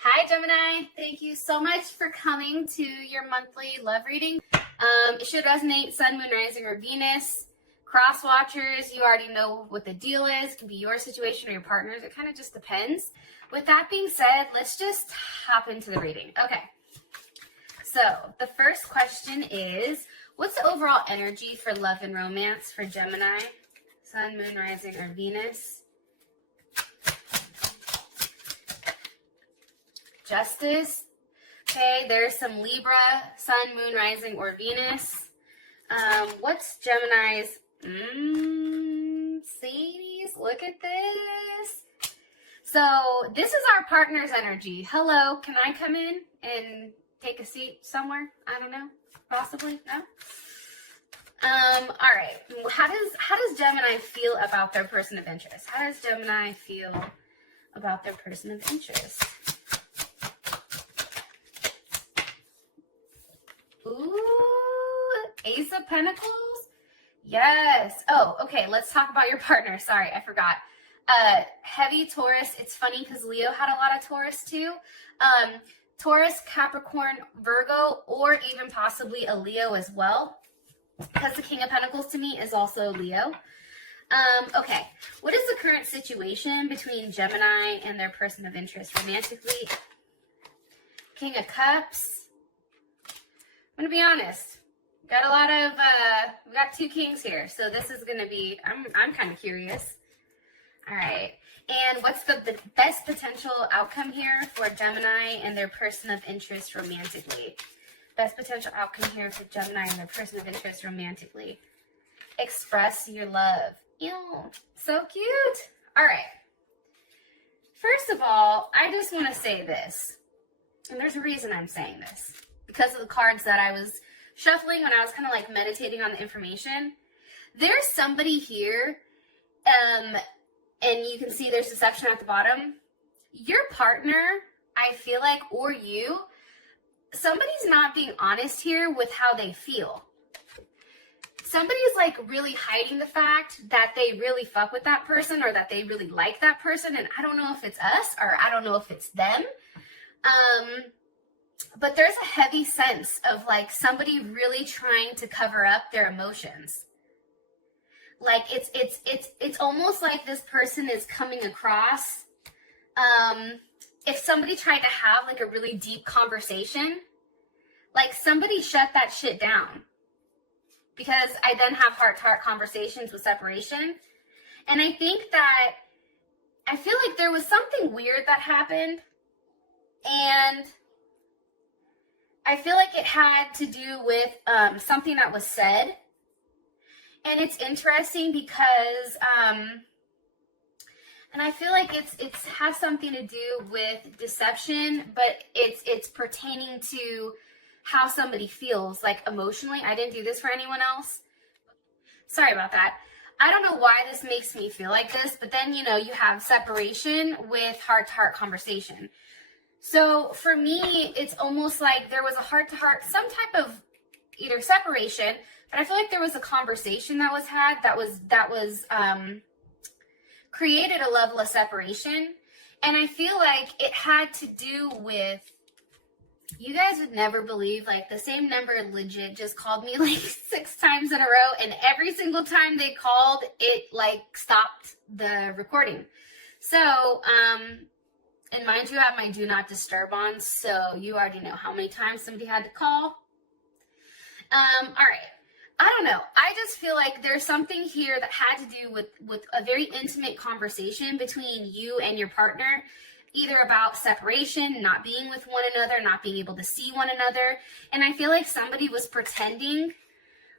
Hi, Gemini. Thank you so much for coming to your monthly love reading. It should resonate Sun, Moon, Rising, or Venus. Cross watchers, you already know what the deal is. It can be your situation or your partner's. It kind of just depends. With that being said, let's just hop into the reading. Okay. So the first question is, what's the overall energy for love and romance for Gemini? Sun, Moon, Rising, or Venus? Justice. Okay, there's some Libra, Sun, Moon, Rising, or Venus. What's Gemini's? Sadie's, look at this. So this is our partner's energy. Hello, can I come in and take a seat somewhere? I don't know, possibly, no? All right, how does Gemini feel about their person of interest? How does Gemini feel about their person of interest? Ooh, Ace of Pentacles? Yes. Oh, okay, let's talk about your partner. Sorry, I forgot. Heavy Taurus. It's funny because Leo had a lot of Taurus too. Taurus, Capricorn, Virgo, or even possibly a Leo as well. Because the King of Pentacles to me is also Leo. Okay, what is the current situation between Gemini and their person of interest romantically? King of Cups. I'm gonna be honest. Got a lot of we got two kings here, so this is gonna be. I'm kind of curious. All right, and what's the best potential outcome here for Gemini and their person of interest romantically? Best potential outcome here for Gemini and their person of interest romantically. Express your love. Ew, so cute. All right. First of all, I just want to say this, and there's a reason I'm saying this. Because of the cards that I was shuffling when I was kind of like meditating on the information. There's somebody here, and you can see there's deception at the bottom. Your partner, I feel like, or you, somebody's not being honest here with how they feel. Somebody's like really hiding the fact that they really fuck with that person or that they really like that person, and I don't know if it's us or I don't know if it's them. But there's a heavy sense of like somebody really trying to cover up their emotions. Like it's almost like this person is coming across. If somebody tried to have like a really deep conversation, like somebody shut that shit down. Because I then have heart-to-heart conversations with separation. And I think that I feel like there was something weird that happened. And I feel like it had to do with something that was said. And it's interesting because, and I feel like it has something to do with deception, but it's pertaining to how somebody feels, like emotionally. I didn't do this for anyone else. Sorry about that. I don't know why this makes me feel like this, but then, you know, you have separation with heart-to-heart conversation. So for me, it's almost like there was a heart-to-heart, some type of either separation, but I feel like there was a conversation that was had that was created a level of separation. And I feel like it had to do with, you guys would never believe, like the same number legit just called me like 6 times in a row, and every single time they called, it like stopped the recording. So, and mind you, I have my do not disturb on, so you already know how many times somebody had to call. All right. I don't know. I just feel like there's something here that had to do with a very intimate conversation between you and your partner, either about separation, not being with one another, not being able to see one another. And I feel like somebody was pretending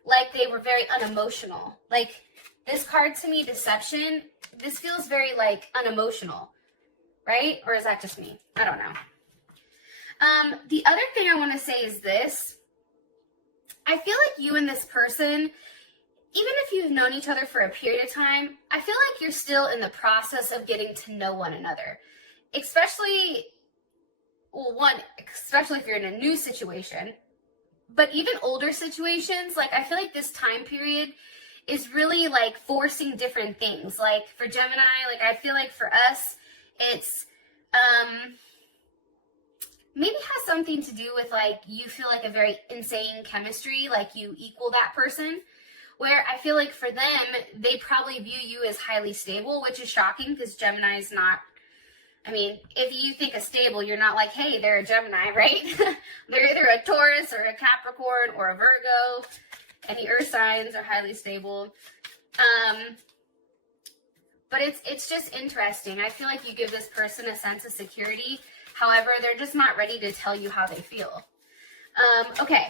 like they were very unemotional. Like this card to me, deception, this feels very like unemotional. Right? Or is that just me? I don't know. The other thing I want to say is this. I feel like you and this person, even if you've known each other for a period of time, I feel like you're still in the process of getting to know one another. Especially if you're in a new situation. But even older situations, like I feel like this time period is really like forcing different things. Like for Gemini, like I feel like for us, it's maybe has something to do with like you feel like a very insane chemistry, like you equal that person, where I feel like for them, they probably view you as highly stable, which is shocking because Gemini is not, I mean, if you think of stable, you're not like, hey, they're a Gemini, right? They're either a Taurus or a Capricorn or a Virgo. Any earth signs are highly stable. But it's just interesting. I feel like you give this person a sense of security. However, they're just not ready to tell you how they feel. Okay.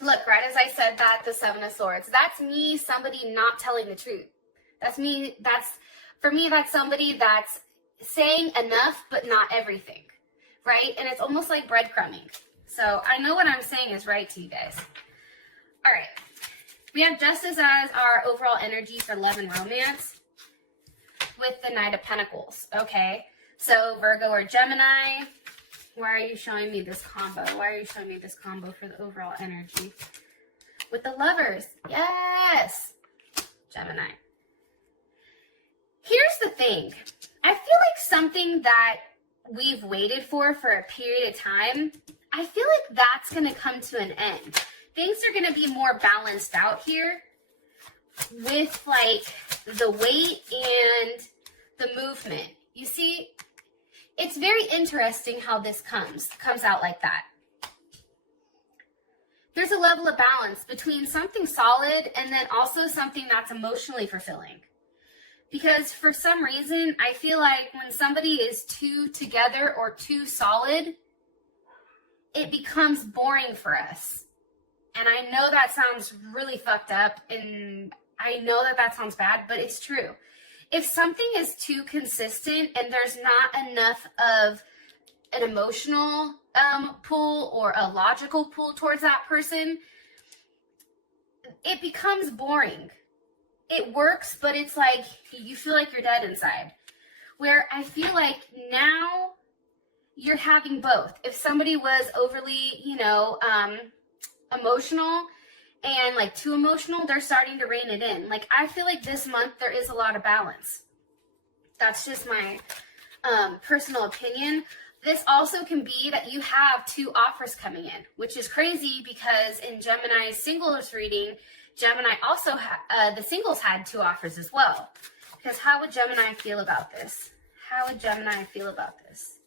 Look, right as I said that, the Seven of Swords. That's me, somebody not telling the truth. That's me. For me, that's somebody that's saying enough, but not everything. Right? And it's almost like breadcrumbing. So I know what I'm saying is right to you guys. All right. We have Justice as our overall energy for love and romance with the Knight of Pentacles. Okay. So Virgo or Gemini, why are you showing me this combo? Why are you showing me this combo for the overall energy? With the Lovers. Yes. Gemini. Here's the thing. I feel like something that we've waited for a period of time, I feel like that's going to come to an end. Things are going to be more balanced out here with like the weight and the movement. You see, it's very interesting how this comes out like that. There's a level of balance between something solid and then also something that's emotionally fulfilling. Because for some reason, I feel like when somebody is too together or too solid, it becomes boring for us. And I know that sounds really fucked up, and I know that sounds bad, but it's true. If something is too consistent and there's not enough of an emotional pull or a logical pull towards that person, it becomes boring. It works, but it's like you feel like you're dead inside. Where I feel like now you're having both. If somebody was overly, emotional and like too emotional, they're starting to rein it in. Like I feel like this month there is a lot of balance. That's just my personal opinion. This also can be that you have two offers coming in, which is crazy because in Gemini's singles reading, Gemini also the singles had two offers as well. Because how would Gemini feel about this? How would Gemini feel about this?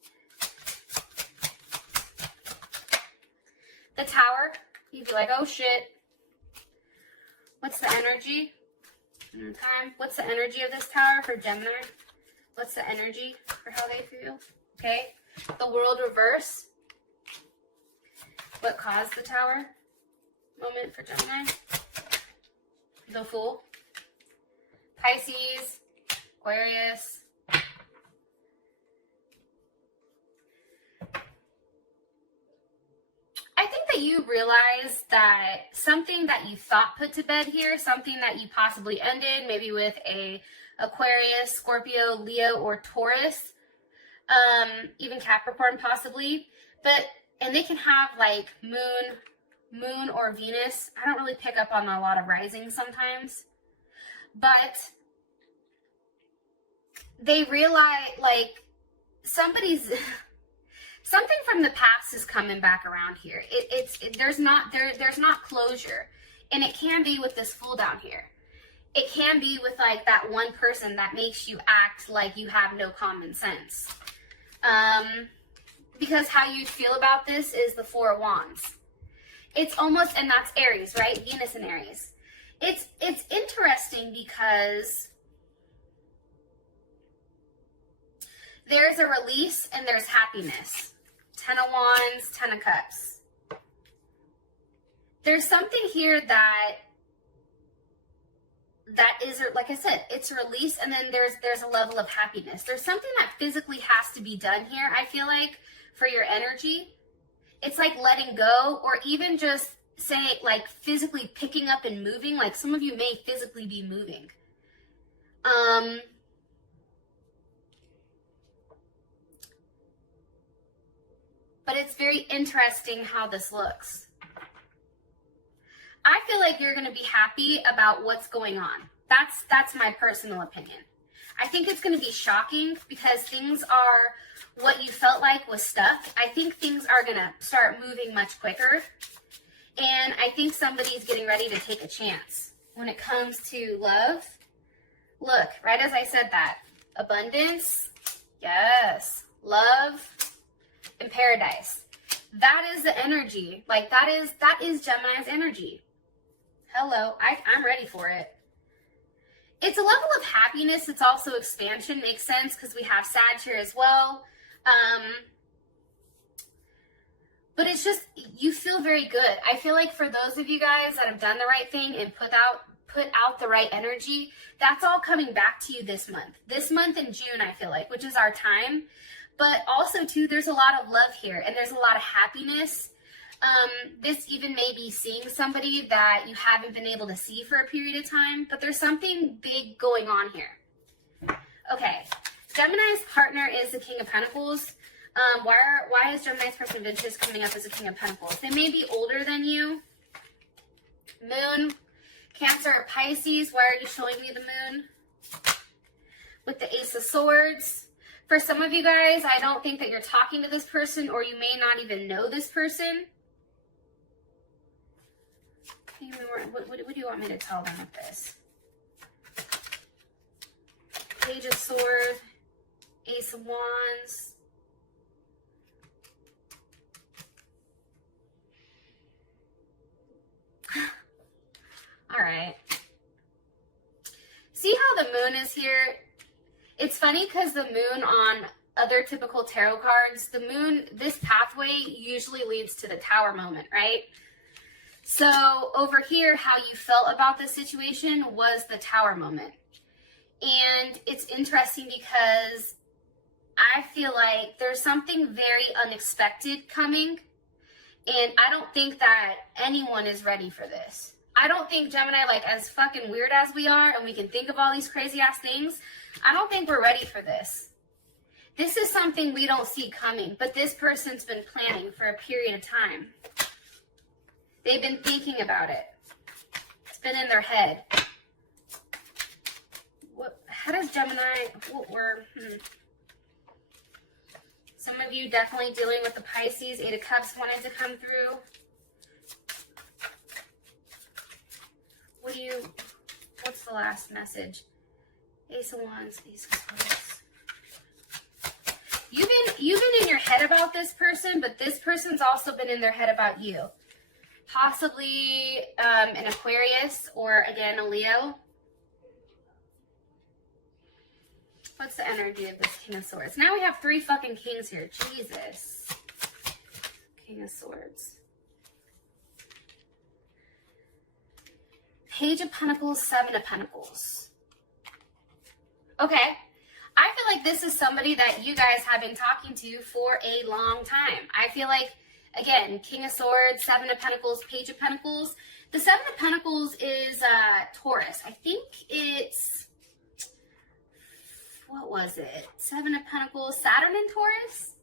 The Tower. You'd be like, oh shit. What's the energy? What's the energy of this Tower for Gemini? What's the energy for how they feel? Okay. The World reverse. What caused the Tower moment for Gemini? The Fool. Pisces. Aquarius. I think that you realize that something that you thought put to bed here, something that you possibly ended, maybe with a Aquarius, Scorpio, Leo, or Taurus, even Capricorn possibly, and they can have like moon or Venus. I don't really pick up on a lot of rising sometimes, but they realize like something from the past is coming back around here. There's not closure, and it can be with this Fool down here. It can be with like that one person that makes you act like you have no common sense. Because how you feel about this is the Four of Wands. It's almost, and that's Aries, right? Venus and Aries. It's interesting because there's a release and there's happiness. Ten of Wands, Ten of Cups. There's something here that is, like I said, it's a release, and then there's a level of happiness. There's something that physically has to be done here, I feel like, for your energy. It's like letting go, or even just saying, like, physically picking up and moving. Like, some of you may physically be moving. But it's very interesting how this looks. I feel like you're going to be happy about what's going on. That's my personal opinion. I think it's going to be shocking because things are what you felt like was stuck. I think things are going to start moving much quicker. And I think somebody's getting ready to take a chance when it comes to love. Look, right as I said that, abundance, yes, love, and paradise. That is the energy. Like that is Gemini's energy. Hello, I'm ready for it. It's a level of happiness. It's also expansion. Makes sense because we have Sag here as well. But it's just, you feel very good. I feel like for those of you guys that have done the right thing and put out the right energy, that's all coming back to you this month. This month in June, I feel like, which is our time. But also, too, there's a lot of love here, and there's a lot of happiness. This even may be seeing somebody that you haven't been able to see for a period of time, but there's something big going on here. Okay, Gemini's partner is the King of Pentacles. Why is Gemini's person Ventus coming up as a King of Pentacles? They may be older than you. Moon, Cancer, or Pisces. Why are you showing me the moon? With the Ace of Swords. For some of you guys, I don't think that you're talking to this person, or you may not even know this person. What do you want me to tell them with this? Page of Swords, Ace of Wands. All right. See how the moon is here? It's funny because the moon on other typical tarot cards, the moon, this pathway usually leads to the Tower moment, right? So over here, how you felt about the situation was the Tower moment. And it's interesting because I feel like there's something very unexpected coming. And I don't think that anyone is ready for this. I don't think Gemini, like as fucking weird as we are and we can think of all these crazy ass things, I don't think we're ready for this. This is something we don't see coming, but this person's been planning for a period of time. They've been thinking about it. It's been in their head. How does Gemini, Some of you definitely dealing with the Pisces. 8 of Cups wanted to come through. What's the last message? Ace of Wands, Ace of Swords. You've been in your head about this person, but this person's also been in their head about you. Possibly an Aquarius or, again, a Leo. What's the energy of this King of Swords? Now we have 3 fucking kings here. Jesus. King of Swords. Page of Pentacles, 7 of Pentacles. Okay. I feel like this is somebody that you guys have been talking to for a long time. I feel like, again, King of Swords, 7 of Pentacles, Page of Pentacles. The 7 of Pentacles is Taurus. I think it's, what was it? 7 of Pentacles, Saturn and Taurus.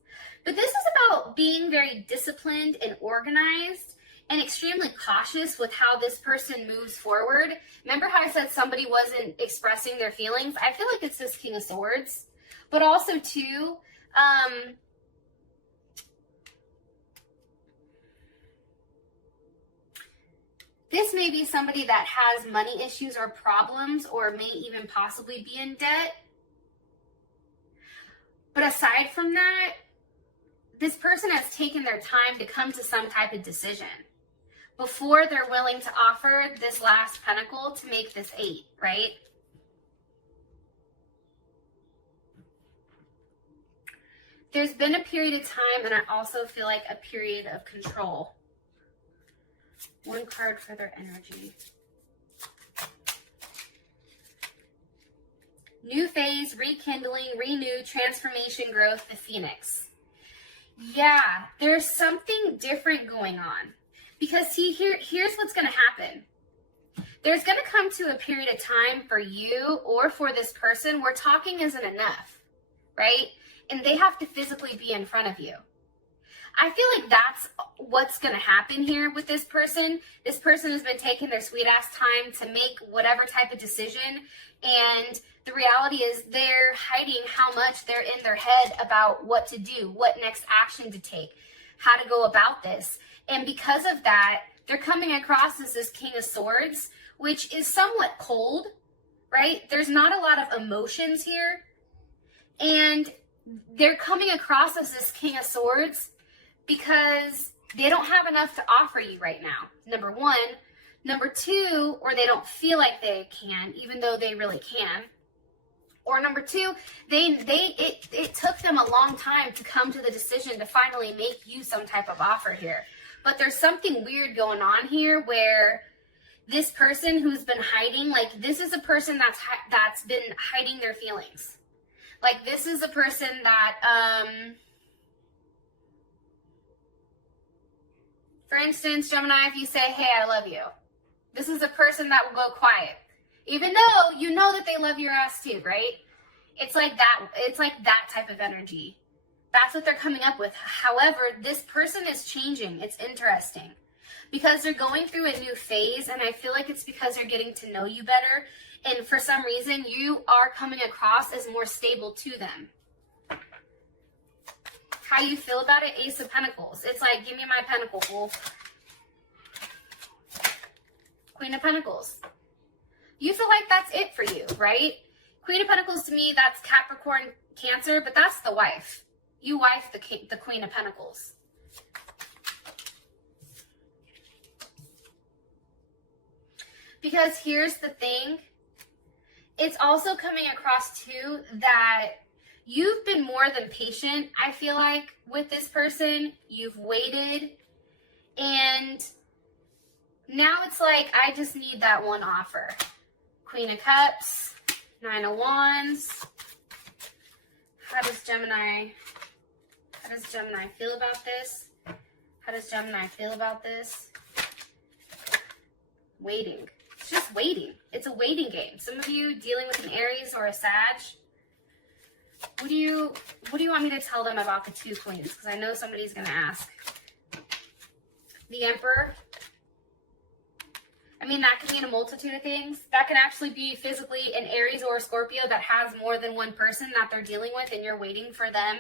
But this is about being very disciplined and organized and extremely cautious with how this person moves forward. Remember how I said somebody wasn't expressing their feelings? I feel like it's this King of Swords. But also, too, this may be somebody that has money issues or problems or may even possibly be in debt. But aside from that, this person has taken their time to come to some type of decision before they're willing to offer this last pentacle to make this 8, right? There's been a period of time, and I also feel like a period of control. 1 card for their energy. New phase, rekindling, renew, transformation, growth, the Phoenix. Yeah, there's something different going on. Because see, here's what's going to happen. There's going to come to a period of time for you or for this person where talking isn't enough, right? And they have to physically be in front of you. I feel like that's what's going to happen here with this person. This person has been taking their sweet ass time to make whatever type of decision. And the reality is they're hiding how much they're in their head about what to do, what next action to take, how to go about this. And because of that, they're coming across as this King of Swords, which is somewhat cold, right? There's not a lot of emotions here. And they're coming across as this King of Swords because they don't have enough to offer you right now, number one. Number two, or they don't feel like they can, even though they really can. Or number two, it took them a long time to come to the decision to finally make you some type of offer here. But there's something weird going on here where this person who's been hiding, like this is a person that's been hiding their feelings. Like this is a person that, for instance, Gemini, if you say, hey, I love you, this is a person that will go quiet. Even though you know that they love your ass too, right? It's like that type of energy. That's what they're coming up with. However, this person is changing. It's interesting because they're going through a new phase, and I feel like it's because they're getting to know you better. And for some reason, you are coming across as more stable to them. How you feel about it? Ace of Pentacles. It's like, give me my pentacle, fool. Queen of Pentacles. You feel like that's it for you, right? Queen of Pentacles to me, that's Capricorn, Cancer, but that's the wife. You wife the Queen of Pentacles. Because here's the thing. It's also coming across too that you've been more than patient, I feel like, with this person. You've waited. And now it's like, I just need that one offer. Queen of Cups, Nine of Wands. How does Gemini feel about this? How does Gemini feel about this? Waiting. It's just waiting. It's a waiting game. Some of you dealing with an Aries or a Sag. What do you want me to tell them about the two queens? Because I know somebody's going to ask. The Emperor. I mean, that can mean a multitude of things. That can actually be physically an Aries or a Scorpio that has more than one person that they're dealing with, and you're waiting for them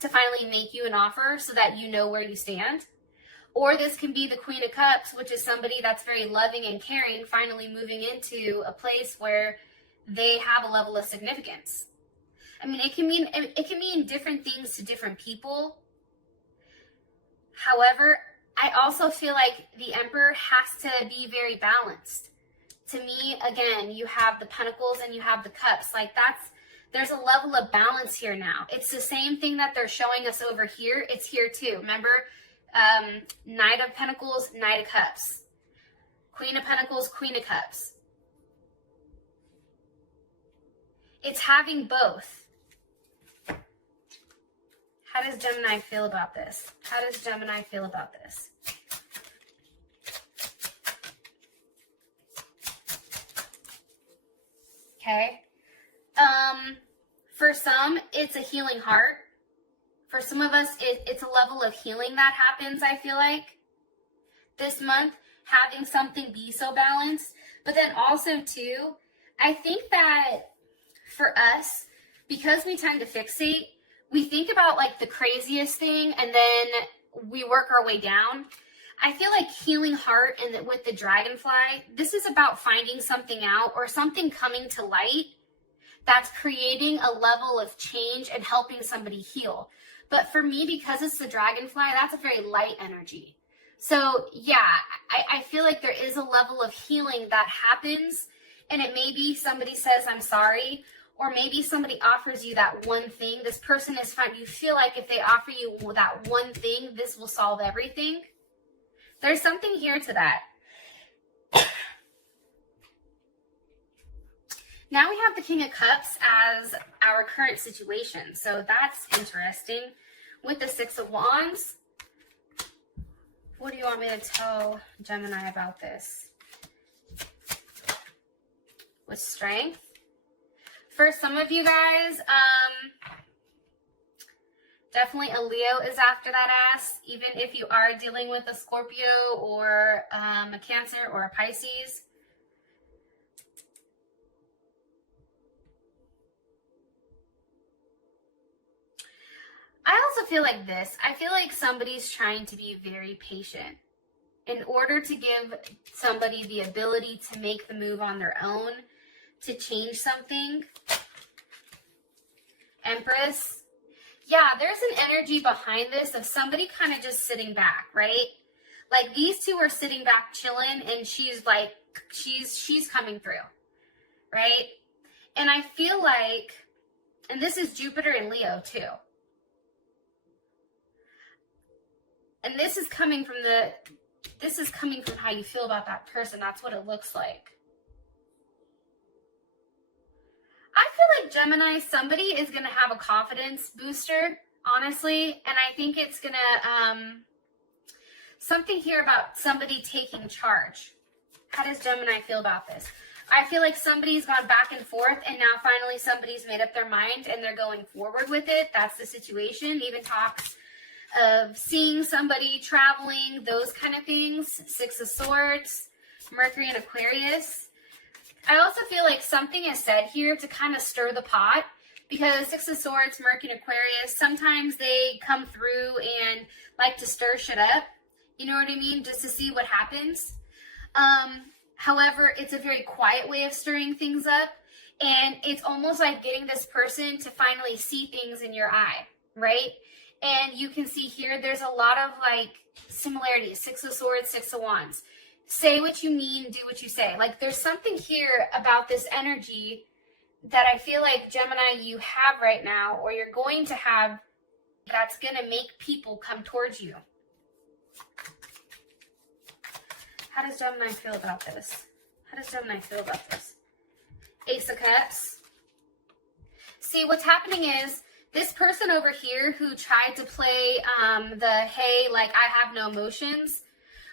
to finally make you an offer so that you know where you stand. Or this can be the Queen of Cups, which is somebody that's very loving and caring, finally moving into a place where they have a level of significance. I mean, it can mean different things to different people. However, I also feel like the Emperor has to be very balanced. To me, again, you have the Pentacles and you have the Cups. Like there's a level of balance here now. It's the same thing that they're showing us over here. It's here too. Remember, Knight of Pentacles, Knight of Cups. Queen of Pentacles, Queen of Cups. It's having both. How does Gemini feel about this? How does Gemini feel about this? Okay. For some, it's a healing heart. For some of us, it's a level of healing that happens, I feel like, this month, having something be so balanced. But then also, too, I think that for us, because we tend to fixate, we think about like the craziest thing and then we work our way down. I feel like healing heart and with the dragonfly, this is about finding something out or something coming to light that's creating a level of change and helping somebody heal. But for me, because it's the dragonfly, that's a very light energy. So yeah, I feel like there is a level of healing that happens, and it may be somebody says, I'm sorry, or maybe somebody offers you that one thing. This person is fine. You feel like if they offer you that one thing, this will solve everything. There's something here to that. Now we have the King of Cups as our current situation. So that's interesting. With the Six of Wands, what do you want me to tell Gemini about this? With Strength. For some of you guys, Definitely a Leo is after that ass, even if you are dealing with a Scorpio or a Cancer or a Pisces. I also feel like this. I feel like somebody's trying to be very patient in order to give somebody the ability to make the move on their own, to change something. Empress. Yeah, there's an energy behind this of somebody kind of just sitting back, right? Like these two are sitting back chilling and she's like, she's coming through, right? And I feel like, and this is Jupiter and Leo too. And this is coming from how you feel about that person. That's what it looks like. I feel like Gemini, somebody is going to have a confidence booster, honestly. And I think it's going to, something here about somebody taking charge. How does Gemini feel about this? I feel like somebody's gone back and forth and now finally somebody's made up their mind and they're going forward with it. That's the situation. Even talks of seeing somebody traveling, those kind of things. Six of Swords, Mercury and Aquarius. I also feel like something is said here to kind of stir the pot, because Six of Swords, Mercury and Aquarius, sometimes they come through and like to stir shit up. You know what I mean? Just to see what happens. However, it's a very quiet way of stirring things up. And it's almost like getting this person to finally see things in your eye, right? And you can see here, there's a lot of like similarities. Six of Swords, Six of Wands. Say what you mean, do what you say. Like there's something here about this energy that I feel like Gemini you have right now, or you're going to have, that's going to make people come towards you. How does Gemini feel about this? How does Gemini feel about this? Ace of Cups. See, what's happening is this person over here who tried to play hey, like I have no emotions.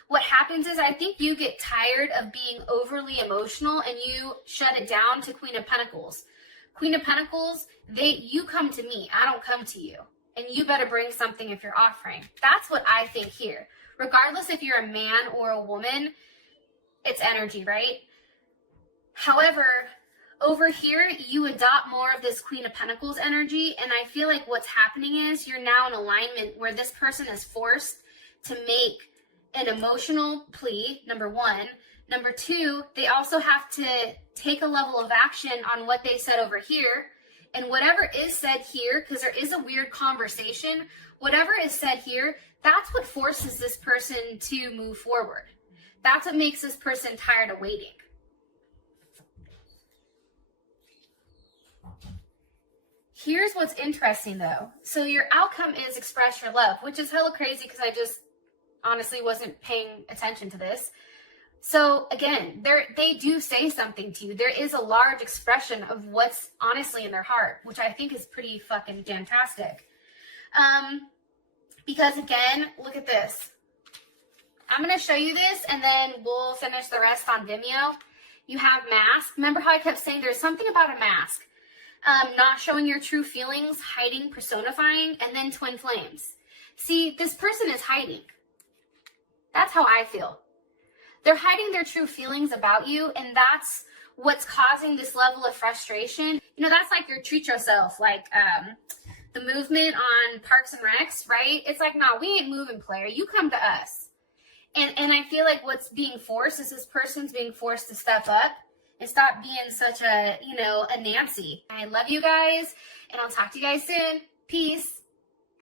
What happens is I think you get tired of being overly emotional and you shut it down to Queen of Pentacles. Queen of Pentacles, you come to me. I don't come to you. And you better bring something if you're offering. That's what I think here. Regardless if you're a man or a woman, it's energy, right? However, over here, you adopt more of this Queen of Pentacles energy, and I feel like what's happening is you're now in alignment where this person is forced to make an emotional plea, number one. Number two, they also have to take a level of action on what they said over here, and whatever is said here, because there is a weird conversation, whatever is said here, that's what forces this person to move forward. That's what makes this person tired of waiting. Here's what's interesting though. So your outcome is express your love, which is hella crazy because I just honestly wasn't paying attention to this. So again, they do say something to you. There is a large expression of what's honestly in their heart, which I think is pretty fucking fantastic. Because again, look at this. I'm going to show you this and then we'll finish the rest on Vimeo. You have mask. Remember how I kept saying there's something about a mask. Not showing your true feelings, hiding, personifying, and then twin flames. See, this person is hiding. That's how I feel. They're hiding their true feelings about you, and that's what's causing this level of frustration. You know, that's like your treat yourself, like the movement on Parks and Recs, right? It's like, no, we ain't moving, player. You come to us. And I feel like what's being forced is this person's being forced to step up and stop being such a, a Nancy. I love you guys, and I'll talk to you guys soon. Peace.